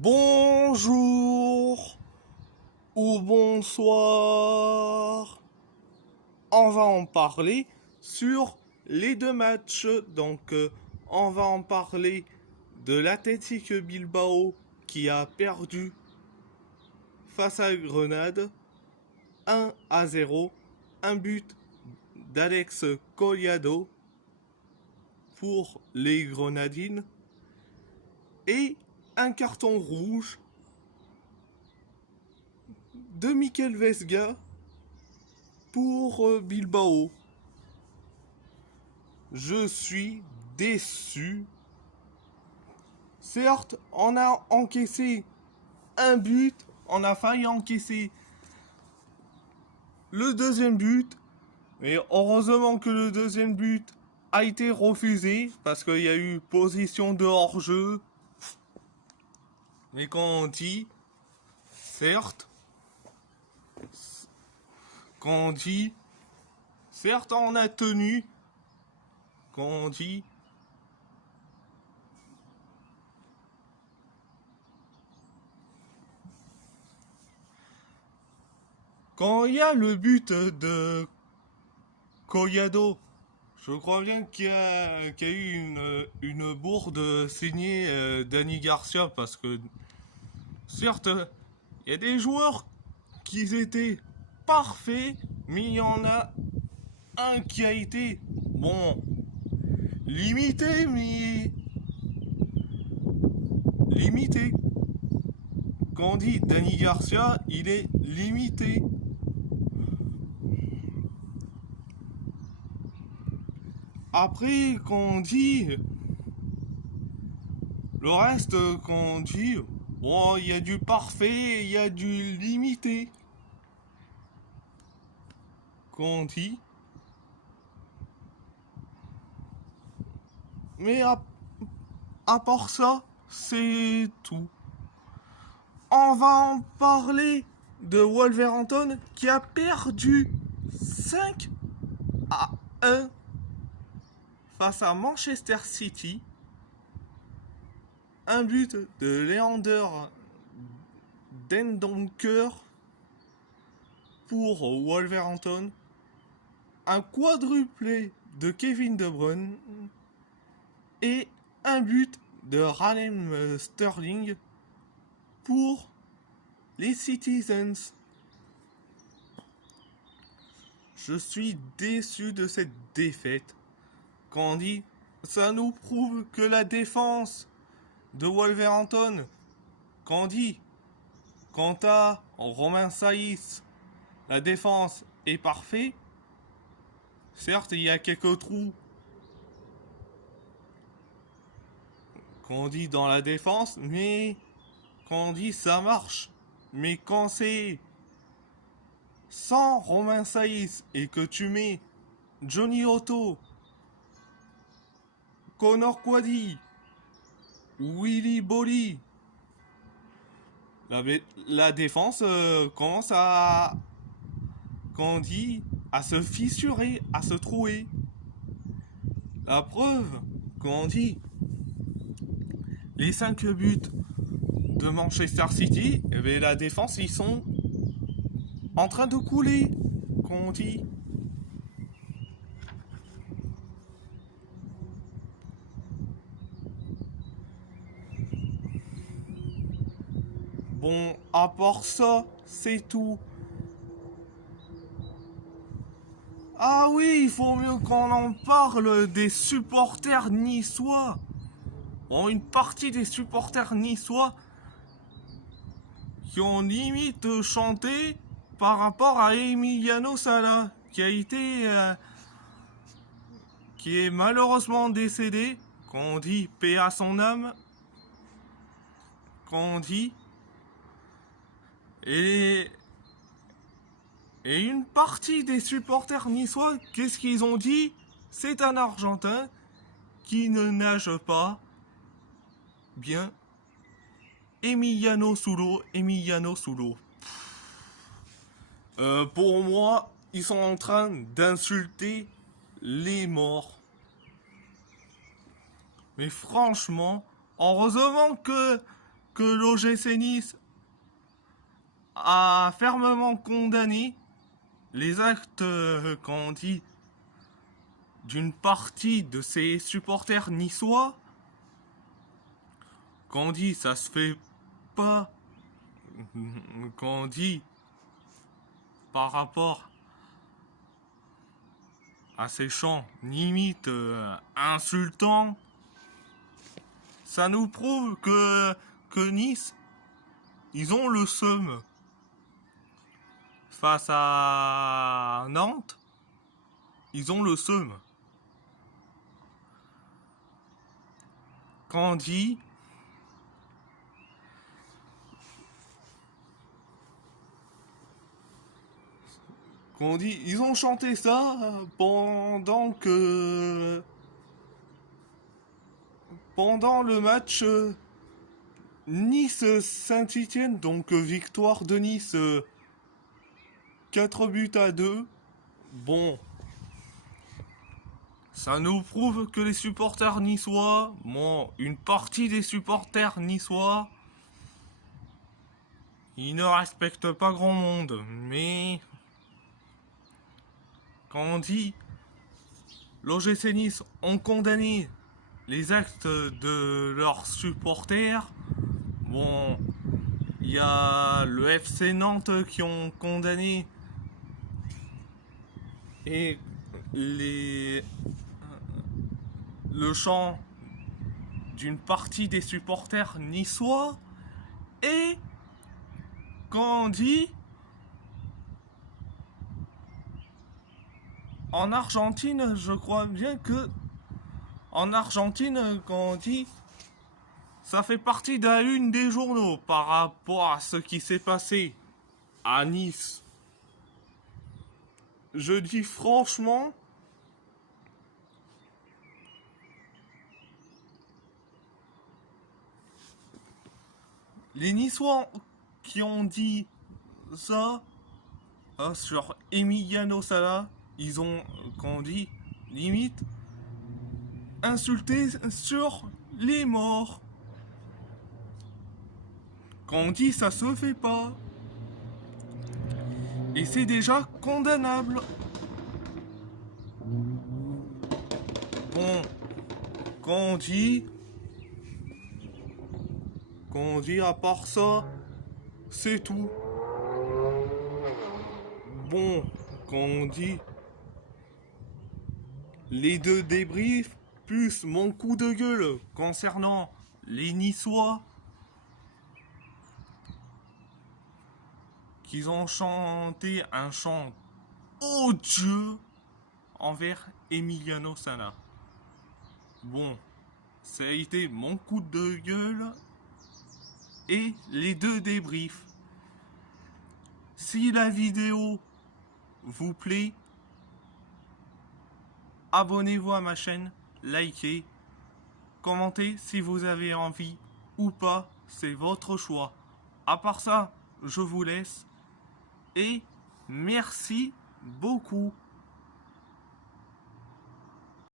Bonjour ou bonsoir. On va en parler sur les deux matchs. On va en parler de l'Athletic Bilbao qui a perdu face à Grenade 1-0. Un but d'Alex Collado pour les Grenadines et un carton rouge de Mikel Vesga pour Bilbao. Je suis déçu. Certes, on a encaissé un but, on a failli encaisser le deuxième but, mais heureusement que le deuxième but a été refusé parce qu'il y a eu position de hors-jeu. Mais quand on dit, certes, on a tenu, quand on dit, quand il y a le but de Collado, je crois bien qu'il y a eu une bourde signée Dani Garcia parce que, certes, il y a des joueurs qui étaient parfaits, mais il y en a un qui a été, bon, limité, mais limité. Quand on dit Dani Garcia, il est limité. Après, quand on dit le reste, quand on dit, bon, il y a du parfait, il y a du limité. Quand on dit, mais à part ça, c'est tout. On va en parler de Wolverhampton qui a perdu 5-1 face à Manchester City. Un but de Leander Dendoncker pour Wolverhampton. Un quadruplé de Kevin De Bruyne et un but de Raheem Sterling pour les Citizens. Je suis déçu de cette défaite. Quand on dit, ça nous prouve que la défense de Wolverhampton, quand on dit, quant à Romain Saïs, la défense est parfaite. Certes, il y a quelques trous. Quand on dit dans la défense, mais quand on dit ça marche. Mais quand c'est sans Romain Saïs et que tu mets Johnny Otto, Connor Quaddy, Willy Bolly, la défense commence à, quand on dit, à se fissurer, à se trouer. La preuve, quand on dit, les 5 buts de Manchester City, eh bien, la défense, ils sont en train de couler, quand on dit. Bon, à part ça, c'est tout. Ah oui, il faut mieux qu'on en parle des supporters niçois. Bon, une partie des supporters niçois qui ont limite chanté par rapport à Emiliano Sala, qui est malheureusement décédé. Quand on dit paix à son âme, quand on dit, et une partie des supporters niçois, qu'est-ce qu'ils ont dit? C'est un Argentin qui ne nage pas bien. Emiliano Sulo. Pour moi, ils sont en train d'insulter les morts. Mais franchement, heureusement que l'OGC Nice a fermement condamné les actes, qu'on dit, d'une partie de ses supporters niçois. Qu'on dit, ça se fait pas. Qu'on dit, par rapport à ces chants limite insultants, ça nous prouve que Nice, ils ont le seum. Face à Nantes, ils ont le seum. Quand on dit ils ont chanté ça pendant le match Nice-Saint-Étienne, donc victoire de Nice 4-2. Bon, ça nous prouve que les supporters niçois, bon, une partie des supporters niçois, ils ne respectent pas grand monde, mais quand on dit l'OGC Nice ont condamné les actes de leurs supporters, bon, il y a le FC Nantes qui ont condamné et le chant d'une partie des supporters niçois, et quand on dit en Argentine, je crois bien que en Argentine, quand on dit, ça fait partie de la une des journaux par rapport à ce qui s'est passé à Nice. Je dis franchement, les Niçois qui ont dit ça sur Emiliano Sala, ils ont, quand on dit, limite, insulté sur les morts. Quand on dit, ça se fait pas. Et c'est déjà condamnable. Bon, quand on dit à part ça, c'est tout. Bon, quand on dit les deux débriefs, plus mon coup de gueule concernant les Niçois qui ont chanté un chant odieux envers Emiliano Sala. Bon, ça a été mon coup de gueule et les deux débriefs. Si la vidéo vous plaît, abonnez-vous à ma chaîne, likez, commentez si vous avez envie ou pas, c'est votre choix. À part ça, je vous laisse et merci beaucoup.